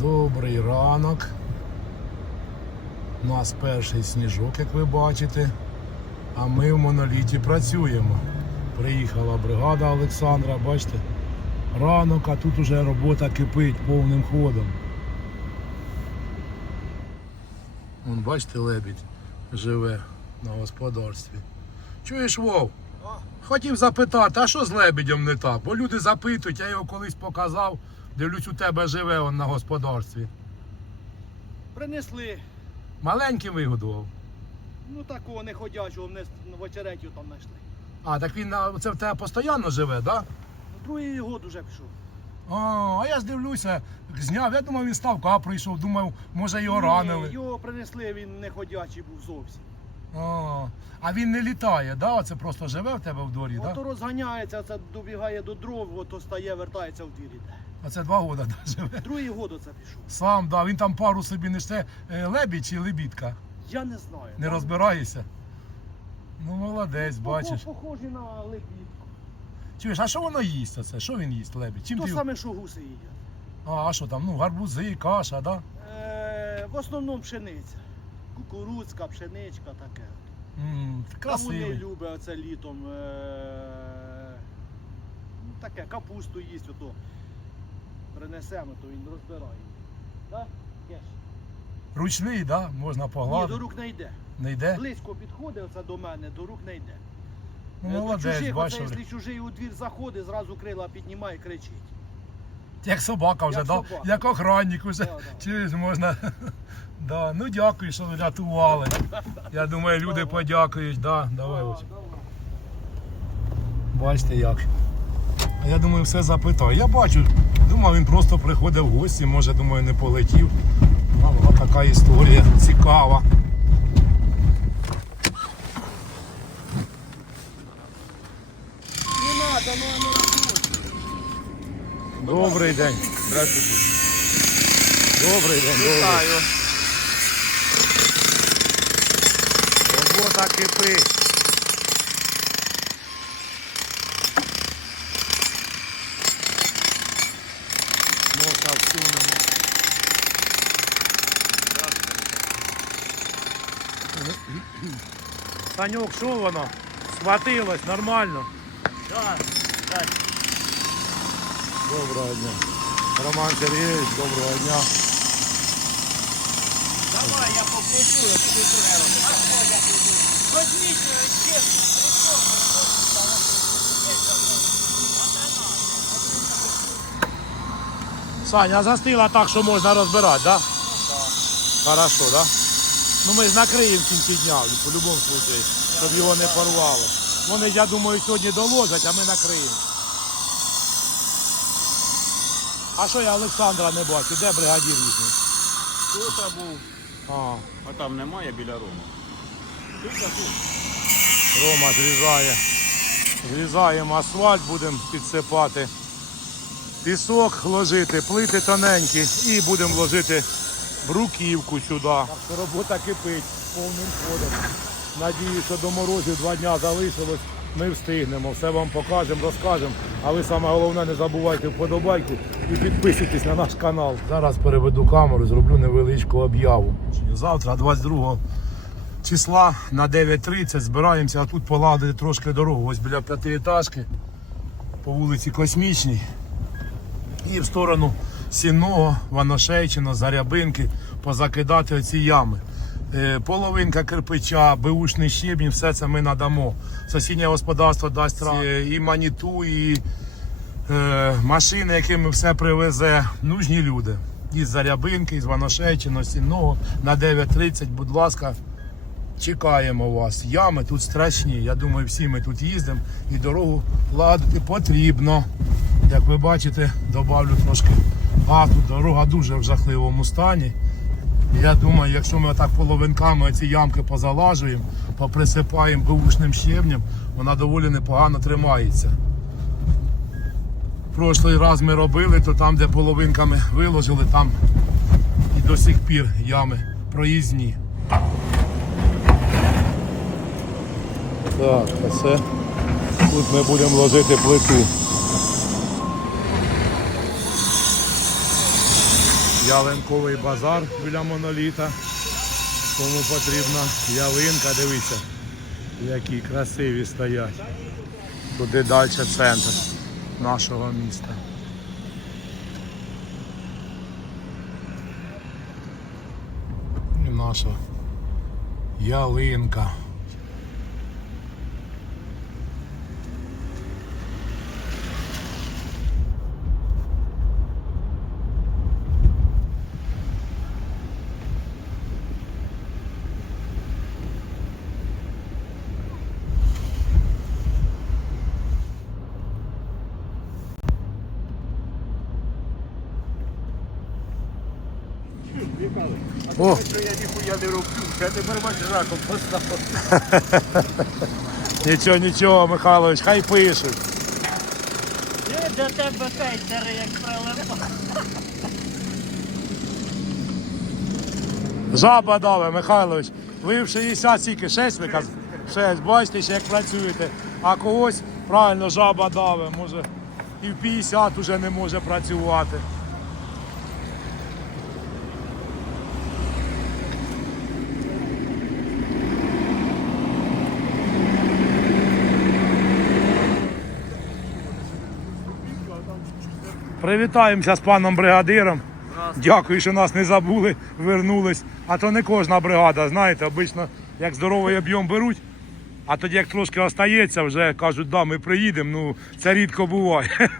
Добрий ранок. У нас перший сніжок, як ви бачите. А ми в моноліті працюємо. Приїхала бригада Олександра, бачите, ранок, а тут уже робота кипить повним ходом. Вон, бачите, лебідь живе на господарстві. Чуєш, Вов? Хотів запитати, а що з лебедем не так? Бо люди запитують, я його колись показав, дивлюсь, у тебе живе он на господарстві. Принесли. Маленьким вигодував. Ну такого не ходячого, мене в очеретю там знайшли. А, так він на це в тебе постійно живе, так? Да? Другий год уже пішов. А, а я ж дивлюся, зняв, я думав, він ставка прийшов, думав, може його ранили. Його принесли, він не ходячий був зовсім. А, а він не літає, да? Оце просто живе в тебе в дворі, Ото так? Да? розганяється, це добігає до дров, ото стає, вертається в двір іде. Оце два роки живе. Другий год оце пішов. Сам, да, він там пару собі несе е, лебідь чи лебідка. Я не знаю. Не розбираєшся. Ну, молодець, бачиш. Похожі на лебідку. Чуєш, а що воно їсть оце? Що він їсть, лебідь? Чим То ти... саме, що гуси їдять. А, а що там? Ну, гарбузи, каша, да? Е, в основному пшениця. Кукурудзька, пшеничка таке. Вони красивий. люблять оце літом. Е... ну, таке, капусту їсть, ото принесемо, то він розбирає. Так? Кеш? Ручний, да? Можна Ні, до рук не йде. Не йде? Близько підходить оце до мене, до рук не йде. Ну, Е, молодець, чужих, оце, якщо чужий у двір заходить, зразу крила піднімає і кричить. Як собака вже, Як да? собака. Як охранник вже. Да, да. Чуєш, можна. Да. Ну дякую, що врятували. Я думаю, люди Ага. подякують, да? давай. А, ось. давай. Бачите як. А я думаю, все запитаю. Я бачу, думав, він просто приходить в гості, може, думаю, не полетів. А така історія цікава. Не надо, ну рахуй. Добрий день. Здравствуйте. Добрий день, добрий. Робота кипить. Санюк, що воно? Схватилось, нормально. Так, так. Доброго дня. Роман Сергійович, доброго дня. Давай я я тобі друге робити. Возьміть ще Саня, а застила так, що можна розбирати, да? Хорошо, да? Ну ми ж накриємо в кінці дня, в будь-якому випадку, щоб його не порвало. Вони, я думаю, сьогодні доложать, а ми накриємо. А що я Олександра не бачу? Де бригадір їхній? Тут був, А, а там немає біля Роми. Рома зрізає. Зрізаємо асфальт, будемо підсипати. Пісок ложити, плити тоненькі і будемо ложити бруківку сюди. Так робота кипить повним ходом. Надію, що до морозів два дня залишилось. Ми встигнемо, все вам покажемо, розкажемо. А ви саме головне не забувайте вподобайку і підписуйтесь на наш канал. Зараз переведу камеру, зроблю невеличку об'яву. Завтра, 22 числа на 9.30 збираємося, а тут поладити трошки дорогу. Ось біля п'ятиэтажки по вулиці Космічній. І в сторону Сінного, Ваношейчина, Зарябинки позакидати оці ями. Е, Половинка кирпича, беушний щебінь, все це ми надамо. Сусіднє господарство дасть е, і маніту, і е, машини, якими все привезе. Нужні люди. Із Зарябинки, із Ваношейчина, з Сінного на 9.30, будь ласка, чекаємо вас. Ями тут страшні. Я думаю, всі ми тут їздимо і дорогу ладити потрібно. Як ви бачите, добавлю трошки газу. Дорога дуже в жахливому стані. Я думаю, якщо ми так половинками ці ямки позалажуємо, поприсипаємо бушним щебнем, вона доволі непогано тримається. Прошлий раз ми робили, то там, де половинками виложили, там і до сих пір ями проїзні. Так, а це тут ми будемо ложити плиту. Ялинковий базар біля моноліта. Кому потрібна ялинка, дивіться, які красиві стоять. Туди далі центр нашого міста. І наша ялинка. О, Що я ніхуя не роблю, я тепер бачу раком поставив. нічого, нічого, Михайлович, хай пишуть. Я до тебе хейтери як прилипав. Жаба даве, Михайлович. Ви в 60 скільки? 6 ви казали? 6. Бачите, ще як працюєте. А когось правильно жаба даве, може і в 50 уже не може працювати. Привітаємося з паном бригадиром. Дякую, що нас не забули, вернулись. А то не кожна бригада, знаєте, обично як здоровий об'єм беруть, а тоді як трошки остається, вже кажуть, да, ми приїдемо. Ну, це рідко буває.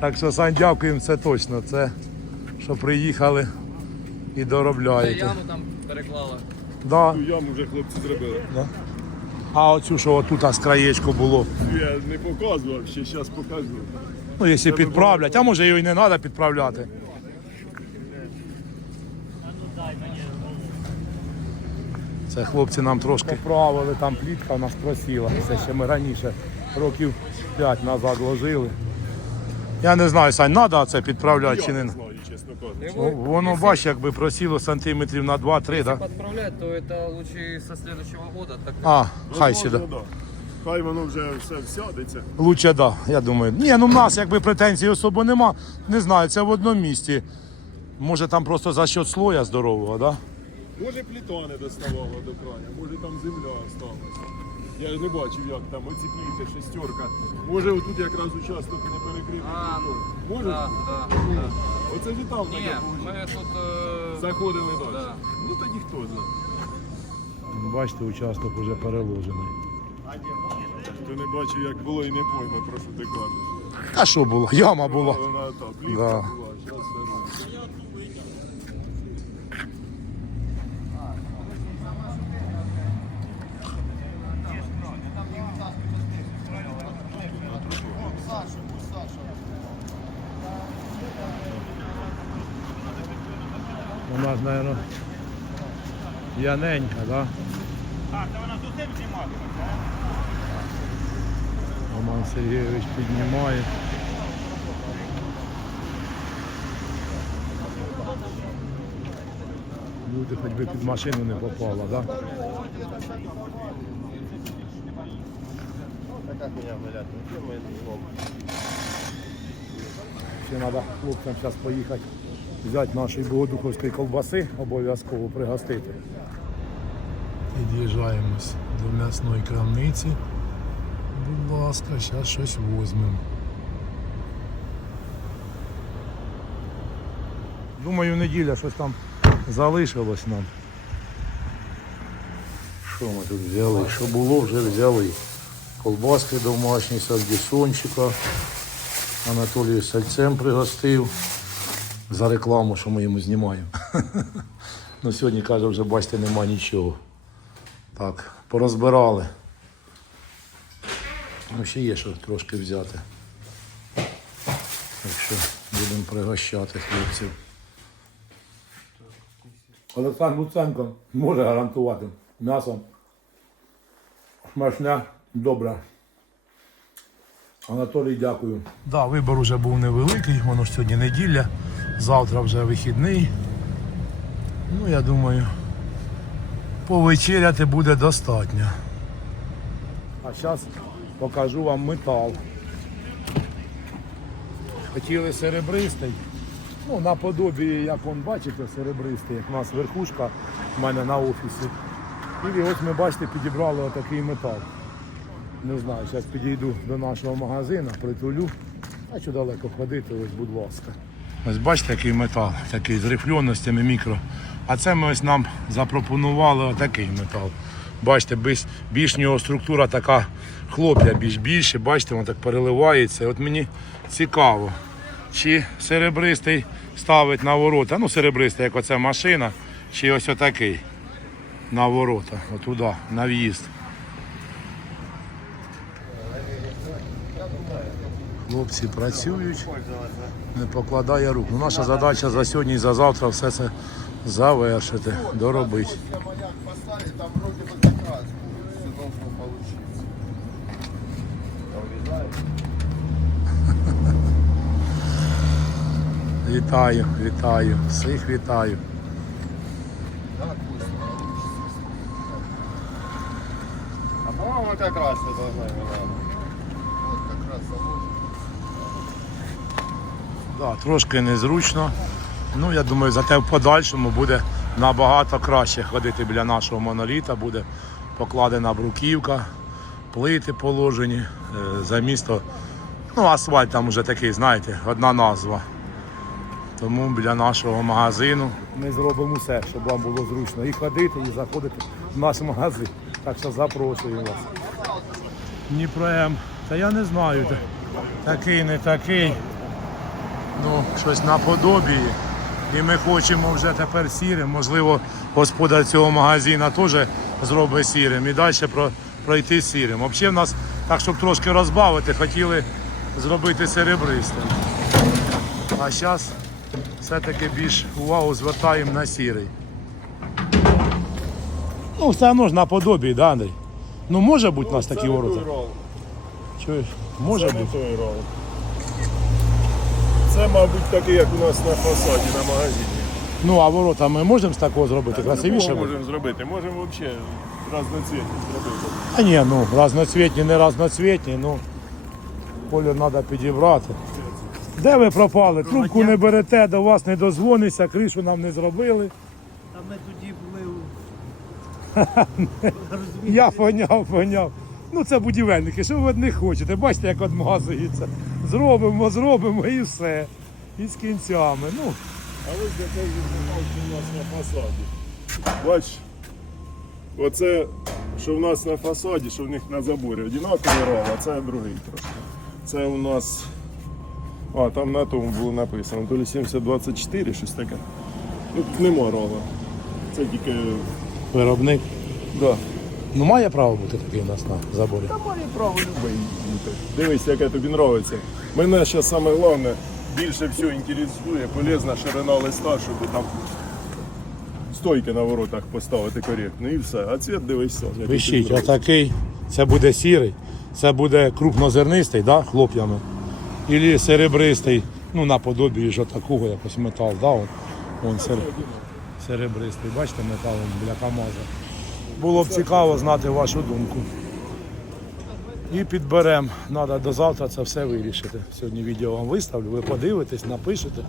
Так що, Сань, дякуємо, це точно. Це що приїхали і доробляєте. Яму там переклала. Да. Яму вже хлопці зробили. А оцю, що отут з краєчку було. Я не показував, ще зараз покажу. Ну, якщо підправлять, а може його і не треба підправляти. Це хлопці нам трошки поправили, там плітка у нас просіла. Це ще ми раніше, років 5 назад ложили. Я не знаю, Сань, треба це підправляти чи не. кажучи. Ну, воно бач, якби просіло сантиметрів на 2-3, да? Подправлять, то это лучше со следующего года. Так как А, хай сюди. Хай воно вже все всядеться. Лучше да, я думаю. Ні, ну в нас якби претензій особо нема. Не знаю, це в одному місці. Може там просто за счет слоя здорового, да? Може пліта не доставала до краю, може там земля осталася. Я ж не бачив, як там оці пліти, шестерка. Може отут якраз участок не перекрив. А, Може? да, да, да. Оце ж і там Ні, таке було. ми тут е, Заходили далі. Да. Ну тоді хто знає. Бачите, участок вже переложений. Хто не бачив, як було і не пойме, про що ти кажеш. А що було? Яма була. Вона та плітка Да. була, зараз все одно. Вона ж, мабуть, п'яненька, да? А, це вона тут знімати. Роман Сергійович піднімає. Люди хоч би під машину не попала, да? Ще треба хлопцям зараз поїхати взяти нашої богодуховської ковбаси, обов'язково пригостити. Під'їжджаємось до м'ясної крамниці. Будь ласка, зараз щось візьмемо. Думаю, неділя щось там залишилось нам. Що ми тут взяли? Що було, вже взяли. Колбаски домашні, сальдісончика. Анатолій сальцем пригостив. За рекламу, що ми йому знімаємо. ну сьогодні каже, вже бачите, нема нічого. Так, порозбирали. Ну, ще є що трошки взяти. Так що будемо пригощати хлопців. Олександр Луценко може гарантувати м'ясо. Смачне, добре. Анатолій, дякую. Да, вибор вже був невеликий, воно ж сьогодні неділя, завтра вже вихідний. Ну, я думаю, повечеряти буде достатньо. А зараз покажу вам метал. Хотіли серебристий, Ну, наподобі, як он бачите, серебристий, як у нас верхушка в мене на офісі. І ось ми бачите, підібрали отакий метал. Не знаю, зараз підійду до нашого магазину, притулю. А що далеко ходити, ось, будь ласка. Ось бачите, який метал, такий з рифльоностями мікро. А це ми ось нам запропонували отакий метал. Бачите, більш, нього структура така хлоп'я більш більше, бачите, воно так переливається. От мені цікаво, чи серебристий ставить на ворота, ну серебристий, як оця машина, чи ось отакий на ворота, отуда, на в'їзд. Хлопці працюють, не покладає рук. Ну, наша задача за сьогодні і за завтра все це завершити, доробити. Маяк поставить, там вроде бы как раз будет. Все должно получиться. Вітаю, вітаю, всіх вітаю. А по-моему как раз это должно быть. Вот как раз. Да, трошки незручно. Ну, я думаю, зате в подальшому буде набагато краще ходити біля нашого моноліта, буде покладена бруківка, плити положені, е, за місто. Ну, асфальт там вже такий, знаєте, одна назва. Тому біля нашого магазину ми зробимо все, щоб вам було зручно і ходити, і заходити в наш магазин. Так що запрошую вас. Дніпром. Та я не знаю. Такий, не такий. Ну, щось наподобі. І ми хочемо вже тепер сірим. Можливо, господар цього магазина теж зробить сірим і далі про, пройти сірим. Взагалі в нас, так щоб трошки розбавити, хотіли зробити серебристим. А зараз все-таки більш увагу звертаємо на сірий. Ну, все одно ж наподобі, да, Андрій? Ну може бути у нас такі ворота. Чуєш? Може Це бути. не той рол. Це, мабуть, такий, як у нас на фасаді на магазині. Ну, а ворота ми можемо з такого зробити? Красивіше буде? можемо зробити. Можемо взагалі разноцвітні зробити. А ні, ну разноцвітні, не разноцвітні, ну колір треба підібрати. Де ви пропали? Трубку не берете, до вас не дозвониться, кришу нам не зробили. Та ми тоді були у Я поняв, поняв. Ну це будівельники, що ви них хочете? Бачите, як одмазується. Зробимо, зробимо і все. І з кінцями. Ну, А ось що у нас на фасаді. Бач, оце, що в нас на фасаді, що в них на заборі. Одинаковий рол, а це другий трошки. Це у нас. А, там на тому було написано, то ли 7024, щось таке. Ну, тут нема рола. Це тільки. виробник. Да. Ну має право бути такий у нас на заборі. Має право любий бути. Дивись, яке тобі подобається. Мене зараз саме головне більше всього інтересує полезна ширина листа, щоб там стойки на воротах поставити коректно і все. А цвіт дивись сам. Пишіть, отакий, це буде сірий, це буде крупнозернистий, да, хлоп'ями. Ілі серебристий, ну наподобі ж такого якось метал, да, он, он сер, серебристий, бачите, метал он біля КАМАЗа. Було б цікаво знати вашу думку. І підберемо. Треба до завтра це все вирішити. Сьогодні відео вам виставлю, ви подивитесь, напишете,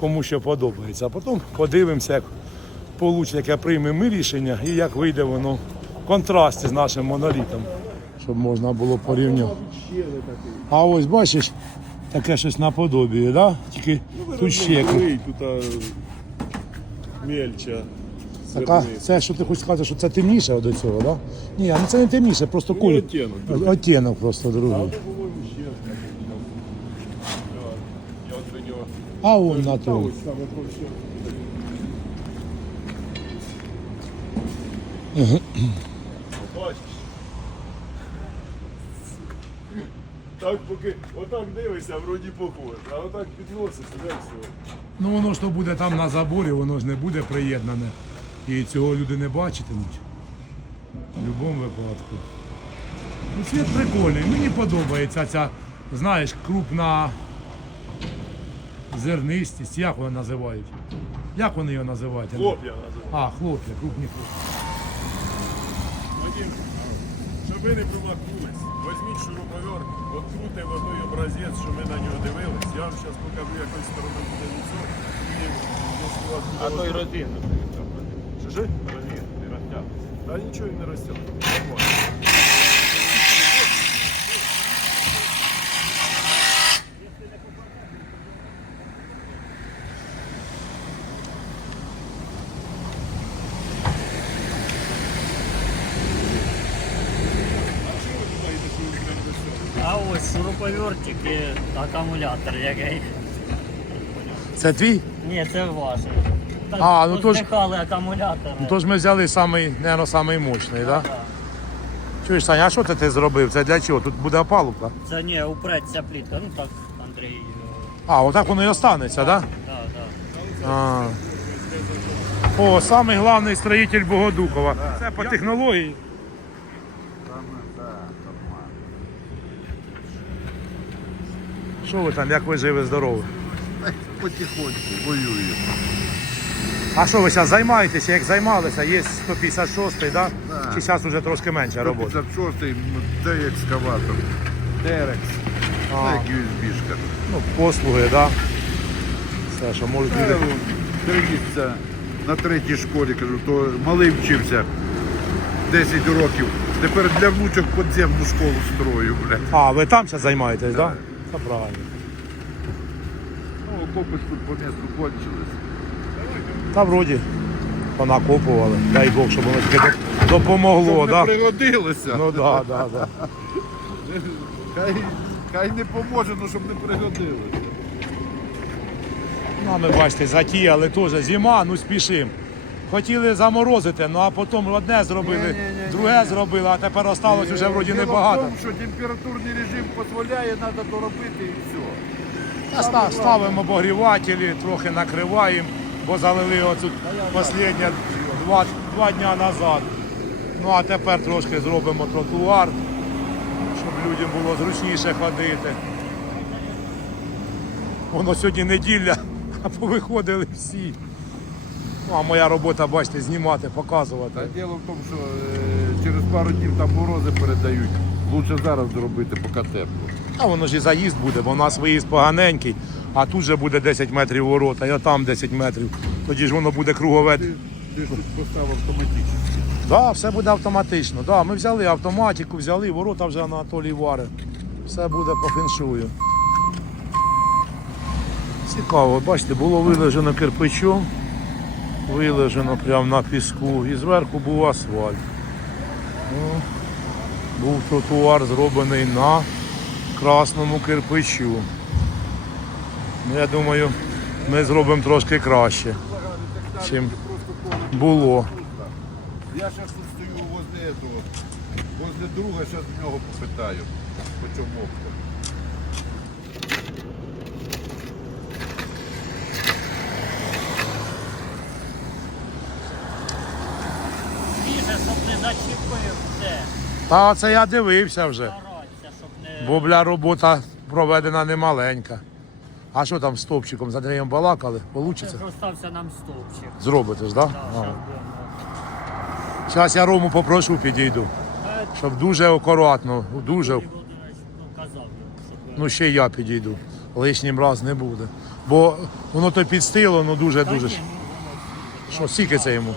кому що подобається. А потім подивимося, як получить, яке приймемо ми рішення і як вийде воно в контрасті з нашим монолітом, щоб можна було порівняти. А ось бачиш, таке щось наподобі, да? тільки тут ще. Тут а, мельча. Така, це що ти хочеш сказати, що це темніше до цього, да? Ні, ну це не темніше, просто Ну, колір. оттінок. Оттінок просто другий. ну. А он на Та тому. ось там от все. Бачиш? Так поки отак дивишся, вроді похоже, а отак підносиш, і все. Ну воно ж то буде там на заборі, воно ж не буде приєднане. І цього люди не бачитимуть. В будь-якому випадку. Ну, цвіт прикольний. Мені подобається ця, знаєш, крупна зернистість. Як вони називають? Як вони його називають? Хлоп'я називають. А, хлоп'я, крупні хлоп'я. Щоб ви не промахнулись, візьміть шуруповерт, открути водой образець, що ми на нього дивились. Я вам зараз покажу, якою сторони буде лицо. І А то й родин. Чи Розумію, не розтягнув. Та нічого і не розтягнув. Нормально. А ось шуруповертик і акумулятор який. Це твій? Ні, це ваше. Так, А, ну то ж- поздихали акумулятори. Ну, то ж ми взяли самий, мабуть, самий мощний, так? Да? Чуєш, Саня, а що ти, ти зробив? Це для чого? Тут буде опалубка? Це не упреться плітка. Ну так, Андрій. е, А, отак воно і останеться, так? Да, да. Да? А. О, самий головний строїтель Богодукова. Це по технології. Що ви там, як ви живі, здорові? Потихоньку воюю. А що ви зараз займаєтеся? Як займалися? Є 156-й, да? Чи зараз вже трошки менше роботи? 56-й, де екскаватор. Терекс. А. Як USB-шка. Ну, послуги, так? Да? Все, що можуть люди. Дивіться, на третій школі, кажу, то малий вчився 10 років. Тепер для внучок подземну школу строю, блядь. А, ви там зараз займаєтесь, так? Да? Це правильно. Ну, окопи ж тут по місту кончились. Та вроді понакопували. Дай Бог, щоб воно таке допомогло, Щоб не? Да? пригодилося. Ну так, так, так. Хай, хай не поможе, ну щоб не пригодилося. Ну, а ми бачите, затіяли теж зима, ну спішимо. Хотіли заморозити, ну а потім одне зробили, Ні-ні-ні-ні. друге зробили, а тепер осталось вже вроді небагато. в тому, що температурний режим дозволяє, треба доробити і все. Та ста- Ставимо обогрівателі, трохи накриваємо, бо залили оцю останнє два, два дня назад. Ну а тепер трошки зробимо тротуар, щоб людям було зручніше ходити. Воно сьогодні неділя, а повиходили всі. Ну, а моя робота, бачите, знімати, показувати. Та діло в тому, що е, через пару днів там морози передають. Лучше зараз зробити, поки тепло. А воно ж і заїзд буде, бо у нас виїзд поганенький, а тут же буде 10 метрів ворота, і там 10 метрів. Тоді ж воно буде кругове. Ти, ти ж тут постав автоматично. Да, все буде автоматично. Да, ми взяли автоматику, взяли, ворота вже Анатолій варить. Все буде по феншую. Цікаво, бачите, було вилежено кирпичом, вилежено прямо на піску і зверху був асфальт. Ну, був тротуар зроблений на красному кирпичу. Ну, я думаю, ми зробимо трошки краще, чим було. Я зараз стою возле этого, возле друга, зараз в нього попитаю, по чому оптом. Більше, щоб не зачепив. Та це я дивився вже. Старатися, щоб не. Бо бля робота проведена немаленька. А що там з топчиком з Андрієм балакали? Получиться? Остався нам стовпчик. Зробите ж, так? Да, Да? Зараз я Рому попрошу, підійду. Е, Щоб дуже акуратно, дуже. Юрій Володимирович, ну, казав, щоб Ну ще й я підійду. Лишнім раз не буде. Бо воно то підстило, ну дуже дуже. ж. Що, скільки це йому?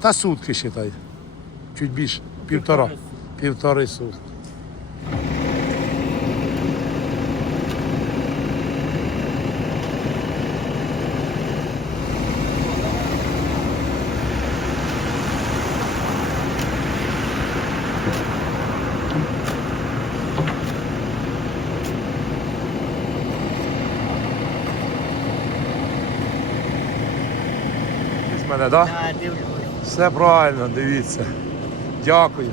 Та сутки считай. Чуть більше. Півтора. Півтори сутки. Мене. Да? Да. Все правильно, дивіться. Дякую.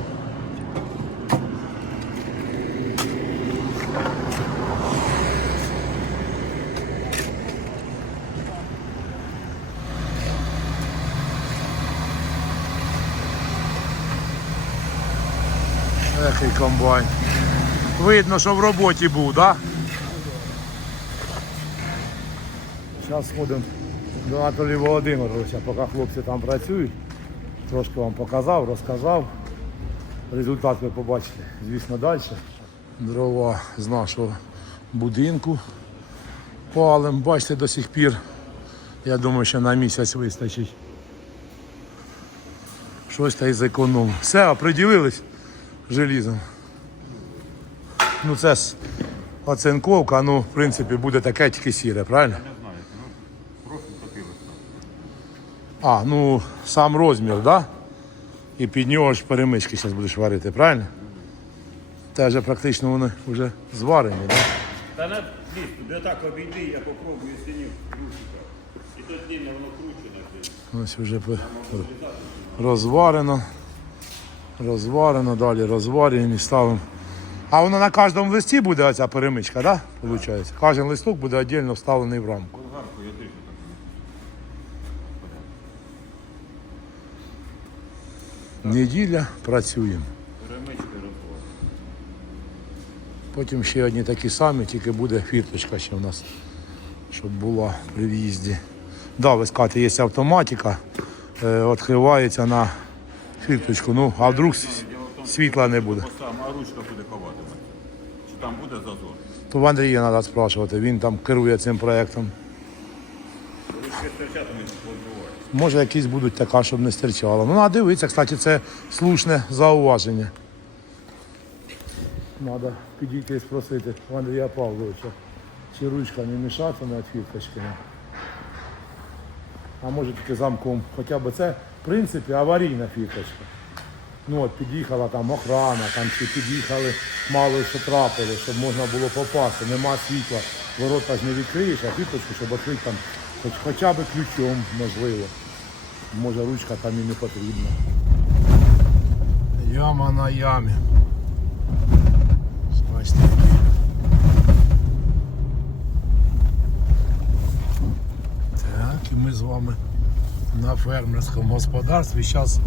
Ех, комбайн. Видно, що в роботі був, так? Да? Зараз сходимо до Анатолія Володимировича, поки хлопці там працюють. Трошки вам показав, розказав. Результат ви побачите, звісно, далі. Дрова з нашого будинку палим. Бачите, до сих пір. Я думаю, що на місяць вистачить. Щось та й зекономив. Все, оприділились желізом. Ну це ж оцинковка, ну, в принципі, буде таке тільки сіре, правильно? Не знаю. Просто втопилося. А, ну сам розмір, так? Да? І під нього ж перемички зараз будеш варити, правильно? Те вже практично вони вже зварені, так? Да? Та на ліс, туди так обійди, я попробую синів крутика. І то длинно воно кручено. Ось вже розварено. Розварено, далі розварюємо і ставимо. А воно на кожному листі буде оця перемичка, так? Да? Получається. Кожен листок буде віддільно вставлений в рамку. Неділя працюємо. Потім ще одні такі самі, тільки буде фірточка ще у нас, щоб була при в'їзді. Да, ви скажете, є автоматика, е, відкривається на фірточку. Ну, а вдруг світла не буде. А ручка буде ховатиме. Чи там буде зазор? То в Андрія треба спрашувати, він там керує цим проєктом. Може якісь будуть така, щоб не стирчало. Ну, а дивитися, кстати, це слушне зауваження. Треба підійти і спросити у Андрія Павловича, чи ручка не мішатиме від фірточки. А може тільки замком. Хоча б це, в принципі, аварійна фірточка. Ну от під'їхала там охрана, там чи під'їхали, мало що трапили, щоб можна було попасти, нема світла, ворота ж не відкриєш, а фірточку, щоб відкрити там хоч, хоча б ключом, можливо. Може ручка там і не потрібна. Яма на ямі. Бачите. Так, і ми з вами на фермерському господарстві. Зараз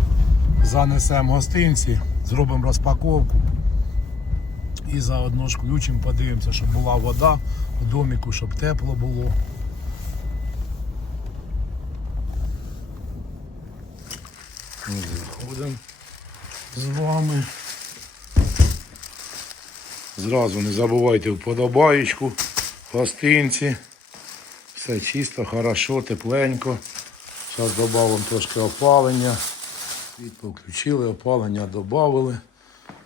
занесемо гостинці, зробимо розпаковку і заодно ж включимо, подивимося, щоб була вода в доміку, щоб тепло було. Заходимо з вами. Зразу не забувайте вподобаєчку, гостинці. Все чисто, хорошо, тепленько. Зараз додамо трошки опалення. Світло включили, опалення додали.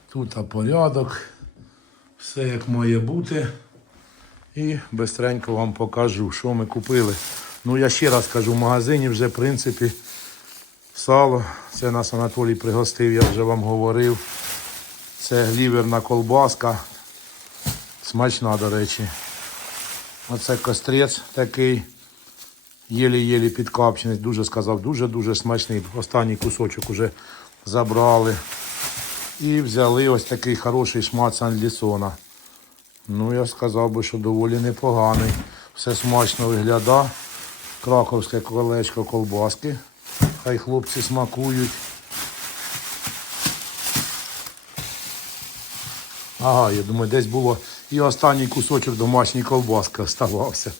Тут порядок. Все як має бути. І бистренько вам покажу, що ми купили. Ну я ще раз кажу, в магазині вже в принципі сало. Це нас Анатолій пригостив, я вже вам говорив. Це гліверна колбаска. Смачна, до речі. Оце кострець такий. Єлі-єлі підкапчений. Дуже сказав, дуже-дуже смачний. Останній кусочок уже забрали. І взяли ось такий хороший шмат Сан-Лісона. Ну, я сказав би, що доволі непоганий. Все смачно виглядає. Краковське колечко колбаски. Хай хлопці смакують. Ага, я думаю, десь було і останній кусочок домашньої ковбаски оставався.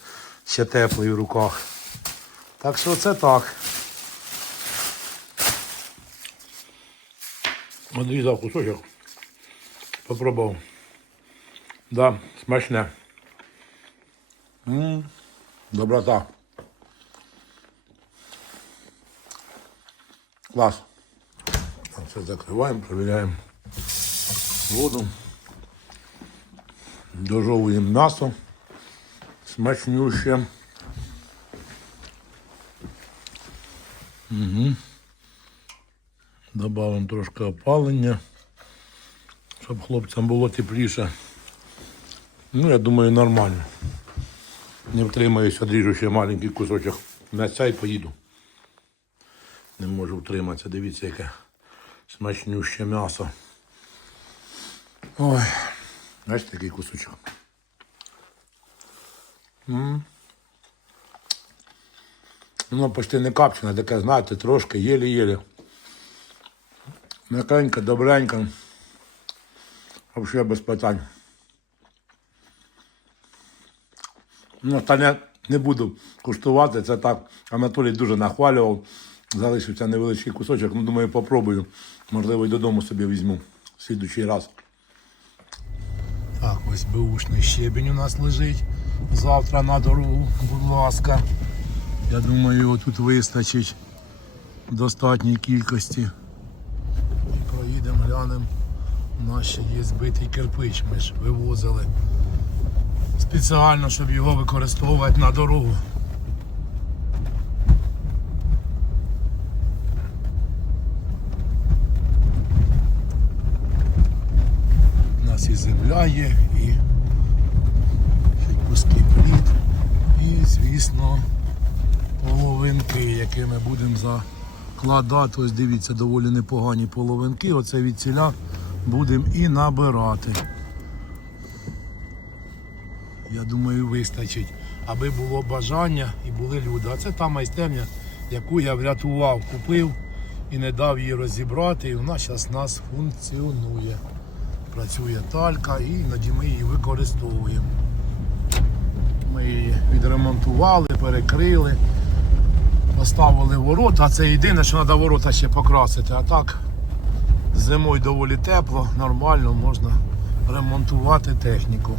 Ще теплий в руках. Так що це так. Одрізав кусочок. Попробував. Да, смачне. М, Доброта. Клас. Так, Все закриваємо, перевіряємо воду. Дожовуємо м'ясо. Смачнюще. Добавимо трошки опалення, щоб хлопцям було тепліше. Ну, я думаю, нормально. Не втримаюсь, одріжу ще маленький кусочок м'яса і поїду. Не можу втриматися. Дивіться, яке смачнюще м'ясо. Ой, бачите, такий кусочок. Воно почти не капчене, таке, знаєте, трошки єлі-єлі. М'якенько, добренько. Взагалі без питань. Ну, та не, не буду куштувати, це так. Анатолій дуже нахвалював. Залишився невеличкий кусочок. Ну, думаю, попробую. Можливо, і додому собі візьму. в слідучий раз. Так, ось беушний щебінь у нас лежить. Завтра на дорогу, будь ласка. Я думаю, його тут вистачить в достатній кількості. І проїдемо, глянемо. У нас ще є збитий кирпич, ми ж вивозили. Спеціально, щоб його використовувати на дорогу. Нас і земля є, і, куски пліт, і, звісно, половинки, які ми будемо закладати. Ось дивіться, доволі непогані половинки. Оце від ціля будемо і набирати. Я думаю, вистачить, аби було бажання і були люди. А це та майстерня, яку я врятував, купив і не дав її розібрати. І вона зараз нас функціонує. Працює талька і іноді ми її використовуємо. Ми її відремонтували, перекрили, поставили ворота. А це єдине, що треба ворота ще покрасити. А так зимою доволі тепло, нормально можна ремонтувати техніку.